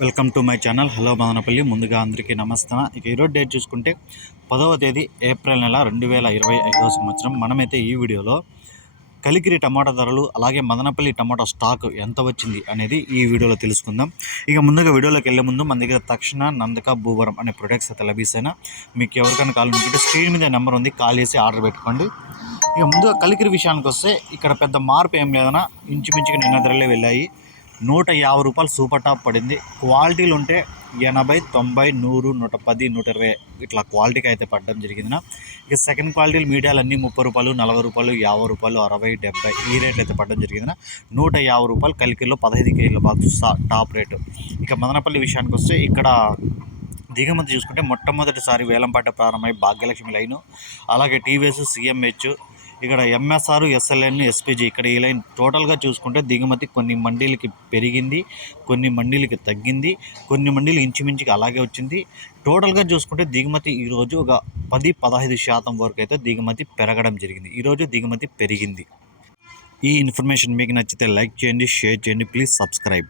Welcome to my channel. Hello Madanapalle. ముందుగా అందరికీ నమస్తే. ఇక ఈరోజు డేట్ చూసుకుంటే పదవ తేదీ ఏప్రిల్ నెల రెండు వేల ఇరవై ఐదవ సంవత్సరం. మనమైతే ఈ వీడియోలో కలికిరి టమాటా ధరలు అలాగే మదనపల్లి టమాటా స్టాక్ ఎంత వచ్చింది అనేది ఈ వీడియోలో తెలుసుకుందాం. ఇక ముందుగా వీడియోలోకి వెళ్ళే ముందు మన దగ్గర తక్షణ నందక భూవరం అనే ప్రొడక్ట్స్ అయితే లభిస్తాయినా మీకు ఎవరికైనా కాల్ ఉంటుంటే స్క్రీన్ మీద నెంబర్ ఉంది కాల్ చేసి ఆర్డర్ పెట్టుకోండి. ఇక ముందుగా కలికిరి విషయానికి వస్తే ఇక్కడ పెద్ద మార్పు ఏం లేదన్నా ఇంచుమించుగా నిన్న ధరలే వెళ్ళాయి. నూట యాభై రూపాయలు సూపర్ టాప్ పడింది. క్వాలిటీలు ఉంటే ఎనభై తొంభై నూరు నూట పది నూట ఇరవై ఇట్లా క్వాలిటీకి అయితే పడడం జరిగింది ఇక సెకండ్ క్వాలిటీలు మీడియాలు అన్నీ ముప్పై రూపాయలు నలభై రూపాయలు యాభై రూపాయలు అరవై డెబ్బై ఈ రేట్లు అయితే పడడం జరిగింది నూట యాభై రూపాయలు కలికిలో పదహైదు కేజీల బాక్స్ టాప్ రేటు. ఇక మదనపల్లి విషయానికి వస్తే ఇక్కడ దిగుమతి చూసుకుంటే మొట్టమొదటిసారి వేలంపాట ప్రారంభమై భాగ్యలక్ష్మి లైను. అలాగే టీవీఎస్ సిఎంహెచ్ ఇక్కడ ఎంఎస్ఆర్ ఎస్ఎల్ఎన్ ఎస్పీజీ ఇక్కడ ఈ లైన్ టోటల్గా చూసుకుంటే దిగుమతి కొన్ని మండీలకి పెరిగింది కొన్ని మండీలకి తగ్గింది కొన్ని మండీలు ఇంచుమించుకి అలాగే వచ్చింది. టోటల్గా చూసుకుంటే దిగుమతి ఈరోజు ఒక పది పదహైదు శాతం వరకు అయితే దిగుమతి పెరగడం జరిగింది. ఈరోజు దిగుమతి పెరిగింది. ఈ ఇన్ఫర్మేషన్ మీకు నచ్చితే లైక్ చేయండి షేర్ చేయండి ప్లీజ్ సబ్స్క్రైబ్.